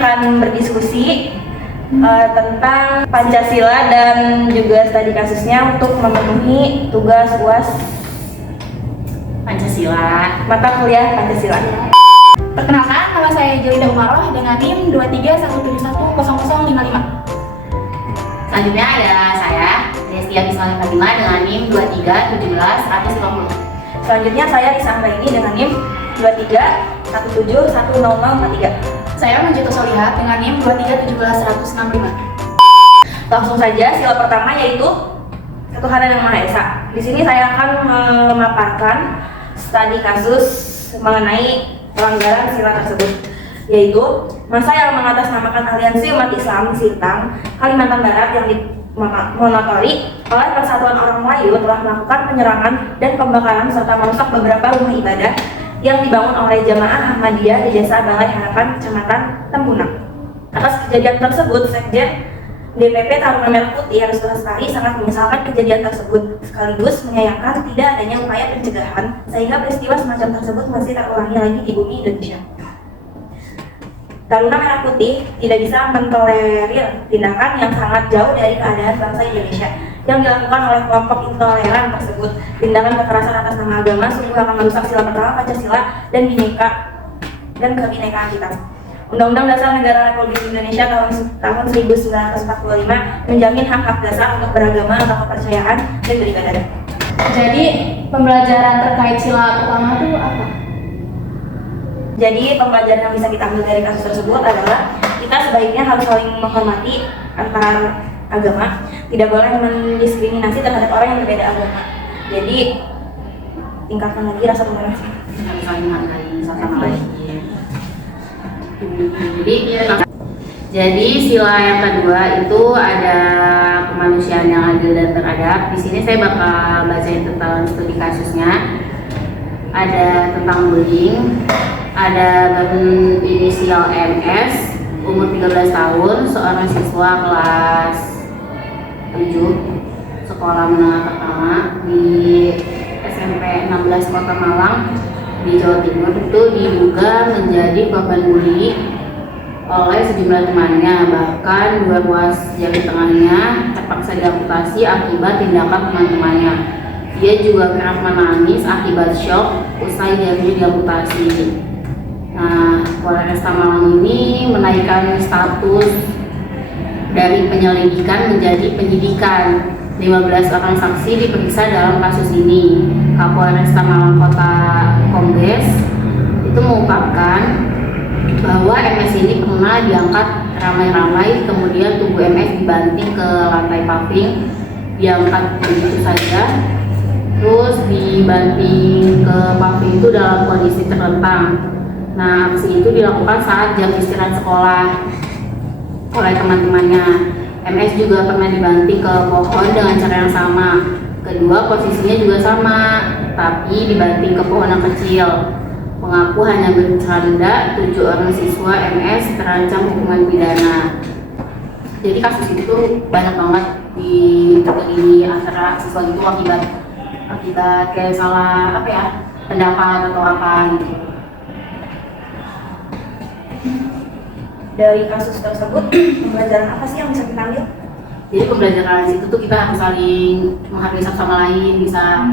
akan berdiskusi tentang Pancasila dan juga studi kasusnya untuk memenuhi tugas UAS Pancasila. mata kuliah Pancasila. Perkenalkan, nama saya Jelida Umaroh dengan NIM 2317100055. Selanjutnya ada saya, Destia Bismillah Fatimah dengan NIM 2317150. Selanjutnya saya Risa Anggraini dengan NIM 2317100043. Saya Manjuto Solihat dengan NIM 2317165. Langsung saja sila pertama yaitu ketuhanan yang Maha Esa. Di sini saya akan memaparkan studi kasus mengenai pelanggaran sila tersebut, yaitu masa yang mengatasnamakan Aliansi Umat Islam Sintang, Kalimantan Barat yang dimonopoli oleh Persatuan Orang Melayu telah melakukan penyerangan dan pembakaran serta merusak beberapa rumah ibadah yang dibangun oleh Jamaah Ahmadiyah di Desa Balai Harapan, Kecamatan Tempunang. Atas kejadian tersebut, Sekjen DPP Taruna Merah Putih Harus Lestari sangat menyesalkan kejadian tersebut, sekaligus menyayangkan tidak adanya upaya pencegahan sehingga peristiwa semacam tersebut masih terulangi lagi di bumi Indonesia. Taruna Merah Putih tidak bisa mentolerir tindakan yang sangat jauh dari keadaan bangsa Indonesia yang dilakukan oleh kelompok intoleran tersebut. Tindakan kekerasan atas nama agama sungguh akan merusak sila pertama Pancasila dan kebinekaan kita. Undang-Undang Dasar Negara Republik Indonesia tahun 1945 menjamin hak-hak dasar untuk beragama atau kepercayaan dan beribadah. Jadi, pembelajaran terkait sila pertama itu apa? Jadi pembelajaran yang bisa kita ambil dari kasus tersebut adalah kita sebaiknya harus saling menghormati antar agama, tidak boleh mendiskriminasi terhadap orang yang berbeda agama. Jadi tingkatkan lagi rasa toleransi. Saling menghargai satu sama lain. Jadi sila yang kedua itu ada kemanusiaan yang adil dan beradab. Di sini saya bakal bacain tentang studi kasusnya. Ada tentang bullying, ada berinisial MS, umur 13 tahun, seorang siswa kelas 7 sekolah menengah pertama di SMP 16 Kota Malang di Jawa Timur, itu diduga menjadi korban bully oleh sejumlah temannya. Bahkan 2 ruas jari tengahnya terpaksa diamputasi akibat tindakan teman-temannya. Dia juga kerap menangis akibat shock usai jarinya diamputasi. Nah, Polresta Malang ini menaikkan status dari penyelidikan menjadi penyidikan. 15 orang saksi diperiksa dalam kasus ini. Kapolresta Malang Kota Kombes itu mengungkapkan bahwa MS ini pernah diangkat ramai-ramai, kemudian tubuh MS dibanting ke lantai paving, diangkat begitu saja, terus dibanting ke paving itu dalam kondisi terlentang. Nah, aksi itu dilakukan saat jam istirahat sekolah oleh teman-temannya. MS juga pernah dibanting ke pohon dengan cara yang sama. Kedua posisinya juga sama, tapi dibanting ke pohon yang kecil. Mengaku hanya bercanda, 7 orang siswa MS terancam hukuman pidana. Jadi kasus itu banyak banget terjadi antara siswa itu akibat kayak salah pendapat atau apa gitu. Dari kasus tersebut, pembelajaran apa sih yang bisa kita ambil? Jadi pembelajaran itu tuh kita harus saling menghargai satu sama lain, bisa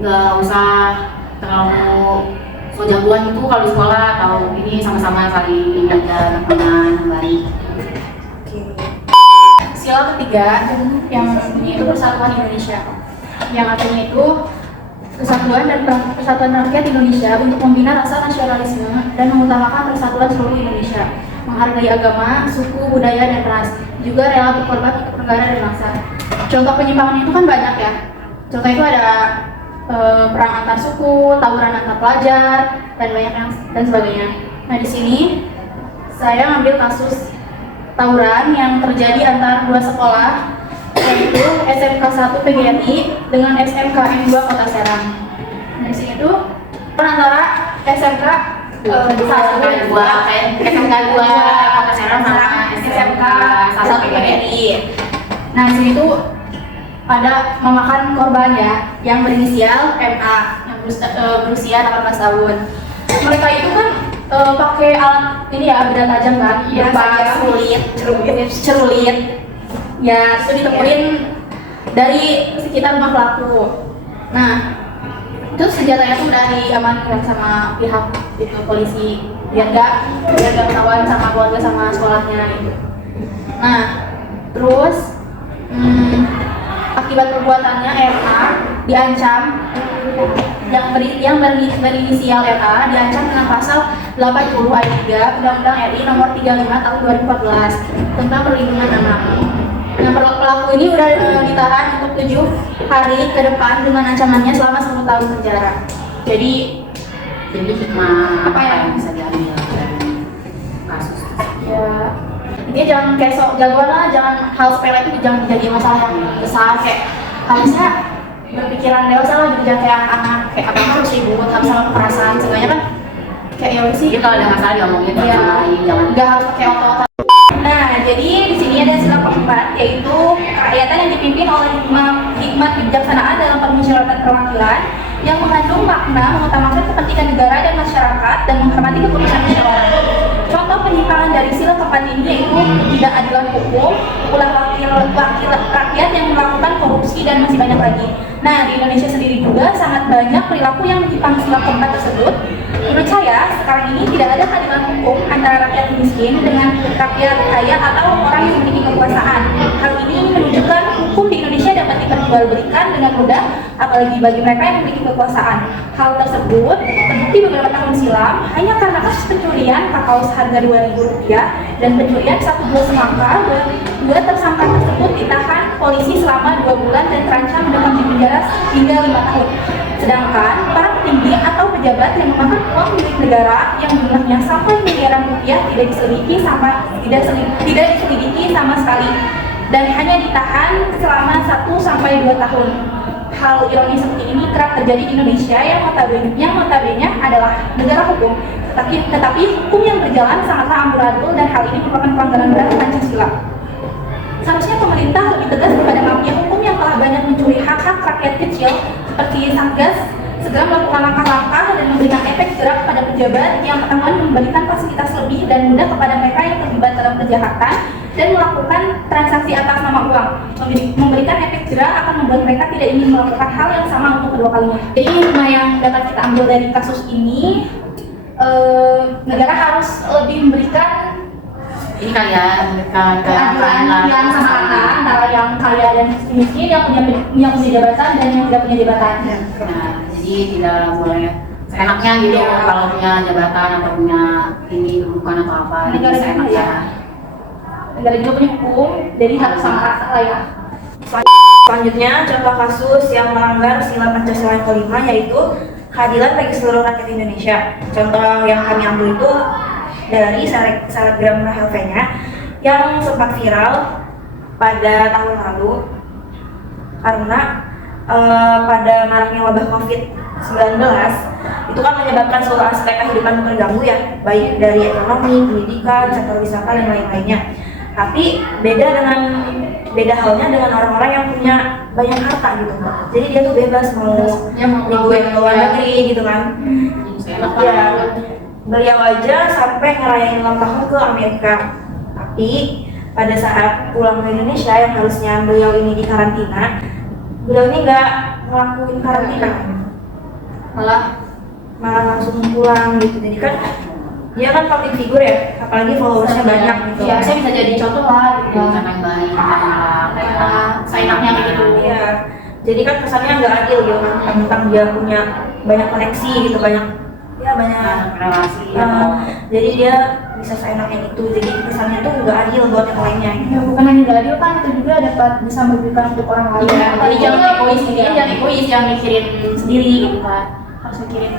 nggak usah terlalu so jagoan itu kalau di sekolah, atau ini sama-sama saling belajar dengan baik. Sila ketiga yang bunyi itu Persatuan Indonesia, yang artinya itu Persatuan dan Persatuan Rakyat Indonesia untuk membina rasa nasionalisme dan mengutamakan persatuan seluruh Indonesia, menghargai agama, suku, budaya, dan ras, juga rela berkorban untuk negara dan bangsa. Contoh penyimpangan itu kan banyak ya. Contoh itu ada perang antar suku, tawuran antar pelajar, dan sebagainya. Nah, di sini saya ngambil kasus tawuran yang terjadi antar 2 sekolah, yaitu SMK 1 PGRI dengan SMK N2 Kota Serang. Nah, di sini tuh antara SMK 1 SMK 2 Kota Serang sama SMK 1 PGRI. Nah, di sini tuh ada memakan korban ya, yang berinisial MA yang berusia 18 tahun. Mereka itu kan pakai alat ini ya, benda tajam kan, Iya, berupa tajam. cerulit. Ya, itu ditemuin dari sekitar rumah pelaku. Nah, itu senjatanya tuh udah diamankan sama pihak itu polisi biar nggak ketahuan sama keluarga sama sekolahnya gitu. Nah, terus akibat perbuatannya RA diancam yang berinisial RA diancam dengan pasal 80 ayat 3 Undang-Undang RI nomor 35 tahun 2014 tentang perlindungan anak. Nah, pelaku ini udah ditahan untuk 7 hari ke depan dengan ancamannya selama 10 tahun penjara. Jadi hikmah Apa ya? yang bisa diambil dari kasus ya dia jangan kayak sok jagoan lah, jangan hal sepele itu jangan jadi masalah yang besar, kayak harusnya berpikiran dewasa lah, jangan kayak anak-anak kayak apa harus ribut, harus sama perasaan sebenarnya kan kayak ya udah sih. jadi kalau ada masalah diomongin Iya, sama lain, jangan nggak harus pakai otot. Nah, jadi di sini ada sila keempat, yaitu kerakyatan yang dipimpin oleh hikmat kebijaksanaan dalam permusyawaratan perwakilan yang mengandung makna mengutamakan kepentingan negara dan masyarakat dan menghormati keputusan musyawarah. Contoh penyimpangan dari sila keempat ini yaitu ketidakadilan hukum, ulah wakil rakyat yang melakukan korupsi dan masih banyak lagi. Nah, di Indonesia sendiri juga sangat banyak perilaku yang menyimpang sila keempat tersebut. Menurut saya, sekarang ini tidak ada keadilan hukum antara rakyat miskin dengan rakyat kaya atau orang yang memiliki kekuasaan. Hal ini menunjukkan hukum di Indonesia dapat diperjualbelikan dengan mudah, apalagi bagi mereka yang memiliki kekuasaan. Hal tersebut terbukti beberapa tahun silam hanya karena kasus pencurian kakao seharga Rp2.000 dan pencurian 1 buah semangka. Dua tersangka tersebut ditahan polisi selama 2 bulan dan terancam mendekam di penjara hingga 5 tahun. Sedangkan para petinggi atau pejabat yang memakan uang milik negara yang jumlahnya sampai miliaran rupiah tidak diselidiki sama sekali dan hanya ditahan selama 1 sampai 2 tahun. Hal ironis seperti ini kerap terjadi di Indonesia yang notabene adalah negara hukum, tetapi hukum yang berjalan sangatlah amburadul dan hal ini merupakan pelanggaran berat Pancasila. Seharusnya pemerintah lebih tegas kepada mafia hukum yang telah banyak mencuri hak-hak rakyat kecil seperti Satgas, segera melakukan langkah-langkah dan memberikan efek jerak kepada pejabat yang ketahuan memberikan fasilitas lebih dan mudah kepada mereka yang terlibat dalam kejahatan dan melakukan transaksi atas nama uang. Memberikan efek jerak akan membuat mereka tidak ingin melakukan hal yang sama untuk kedua kalinya. Jadi hikmah yang dapat kita ambil dari kasus ini, negara harus lebih memberikan ini kalian memberikan keadilan yang sama rata antara yang kaya dan miskin, yang punya jabatan dan yang tidak punya jabatan. Nah, jadi tidak boleh seenaknya gitu Iya. kalau punya jabatan atau punya ini bukan atau apa, jadi Negara juga seenaknya. ya. Negara juga punya hukum, jadi harus sama rata lah ya. Selanjutnya, contoh kasus yang melanggar sila Pancasila yang kelima yaitu keadilan bagi seluruh rakyat Indonesia. Contoh yang kami ambil itu dari selebgram Rahel Fenya yang sempat viral pada tahun lalu karena pada maraknya wabah COVID-19 itu kan menyebabkan seluruh aspek kehidupan terganggu ya, baik dari ekonomi, pendidikan, sektor wisata dan lain-lainnya. Tapi beda halnya dengan orang-orang yang punya banyak harta gitu. Jadi dia tuh bebas mau liburan ke luar negeri gitu kan. Ya, beliau aja sampai ngerayain ulang tahun ke Amerika. Tapi pada saat pulang ke Indonesia yang harusnya beliau ini di karantina, beliau ini nggak ngelakuin karantina, malah langsung pulang gitu. Jadi kan dia kan public figure ya, apalagi followersnya banyak gitu. Ya, saya bisa jadi contoh lah gitu. Bukan yang baik, Seenaknya kayak gitu. Iya. Jadi kan kesannya nggak adil gitu kan, tentang dia punya banyak koneksi gitu, banyak relasi Iya. jadi dia bisa seenaknya itu, jadi kesannya tuh nggak adil buat yang lainnya gitu. Ya, bukan hanya nggak adil kan, itu juga dapat bisa memberikan untuk orang lain. Iya, Jadi jangan betul. egois gitu ya, Iya. jangan egois, jangan mikirin sendiri gitu kan. Harus mikirin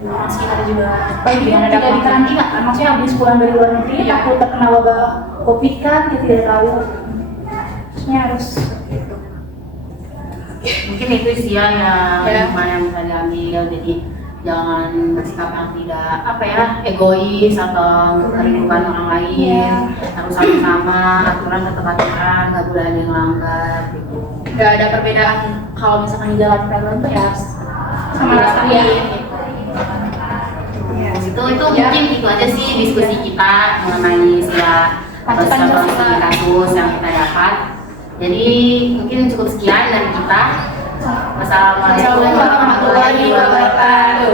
orang sekitar juga. Baik dia tidak di karantina kan, maksudnya habis pulang dari luar negeri, Iya. takut terkena wabah COVID kan, kita tidak tahu. Maksudnya harus gitu. mungkin itu sih ya Ya. hikmah yang bisa diambil. Jadi jangan bersikap yang tidak egois atau merindukan orang lain. Iya. Harus sama-sama, aturan tetap aturan, nggak boleh ada yang langgar gitu. Nggak ada perbedaan kalau misalkan di jalan peraturan tuh ya sama Iya. rasain gitu. Iya. itu Ya. mungkin itu aja sih diskusi kita mengenai sila Pancasila. kasus yang kita dapat. Jadi mungkin cukup sekian dari kita. Wassalamualaikum warahmatullahi wabarakatuh.